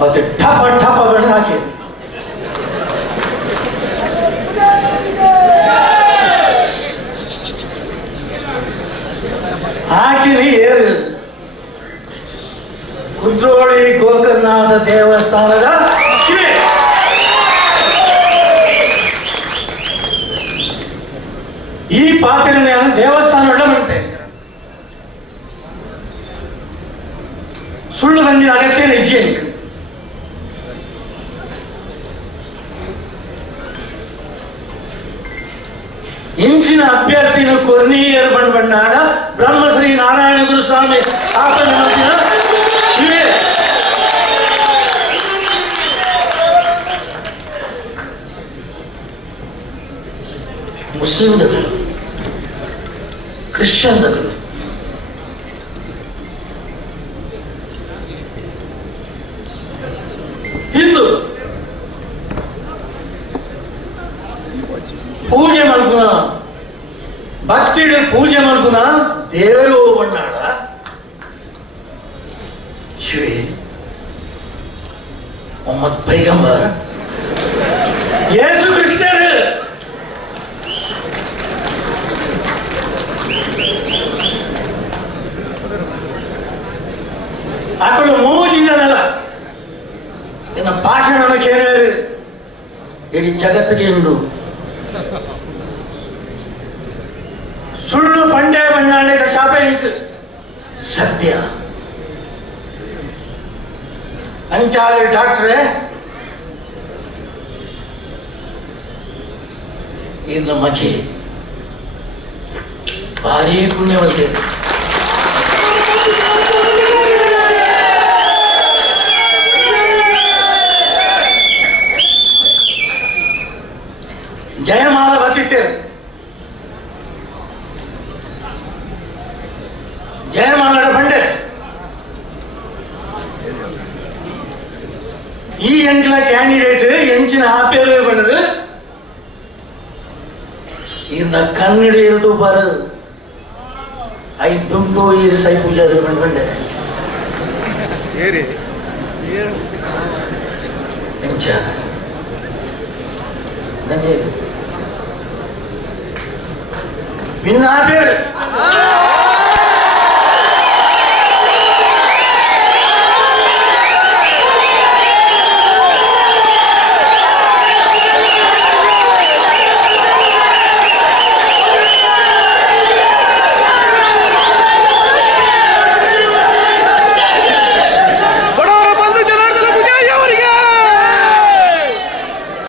ಮತ್ತೆ ಠಪ ಠಪ ಬಣ್ಣ ಹಾಕಿ ಹಾಕಿರಿ ಏರು ಕುದ್ರೋಳಿ ಗೋಕರ್ಣನಾಥ ದೇವಸ್ಥಾನದ ಶಿವೆ. ಈ ಪಾತ್ರೆ ದೇವಸ್ಥಾನ ಒಳ್ಳೆ ಸುಳ್ಳು ಬಂದಿನ ಅದಕ್ಕೆ ಹೆಜ್ಜೆ ಇಂಚಿನ ಅಭ್ಯರ್ಥಿನ ಕೊರ್ನೀಯರ್ ಬಣ್ಣಾಡ ಬ್ರಹ್ಮಶ್ರೀ ನಾರಾಯಣ ಗುರುಸ್ವಾಮಿ ಸ್ಥಾಪನೆ ಮಾಡಿದ ಶಿವೆ. ಮುಸ್ಲಿಂಗಳು, ಕ್ರಿಶ್ಚಿಯನ್ಗಳು, ಹಿಂದೂ ಪೂಜೆ ಮಲ್ಗುನ ಭಕ್ತಿಡು ಪೂಜೆ ಮಲ್ಗುನ ದೇವರು ಬಣ್ಣಾಡ ಶಿವೆ. ಮೊಹಮ್ಮದ್ ಪೈಗಂಬರ್ ಯೇಸು ಕ್ರಿಸ್ತರು ಅక్కడ ಮೂಜಿಂದಲ್ಲ ಇನ್ನು ಭಾಷಣ ಕೇಳಿದ್ರೆ ಇಡೀ ಜಗತ್ತಿಗೆ ಉಂಡು. ಸುಳ್ಳು ಪಂಡೆ ಬಣ್ಣಾಡಿದ ಶಾಪೆ ಸತ್ಯ ಅಂಚಾಲಿ ಡಾಕ್ಟ್ರೆ ಇನ್ನು ಮಗಿ ಭಾರಿ ಪುಣ್ಯವಂತೆ. ಜಯಮಾಲ ಬತ್ತಿತ್ತೇವೆ, ಜಯಮಾಲಡ ಬಂಡೆ ಈ ಎಂಚಿನ ಕ್ಯಾಂಡಿಡೇಟ್ ಎಂಚಿನ ಆಪೇರು ಬಣ್ಣದು ಇನ್ನ ಕನ್ನಡ ಇರೋದು ಬರದು ಐದು ದುಂಡು ಈ ಸೈ ಪೂಜೆ ಬಂಡೆ ಎಂಚ ನನಗೆ ಭಿನ್ನ ಆಪೇರು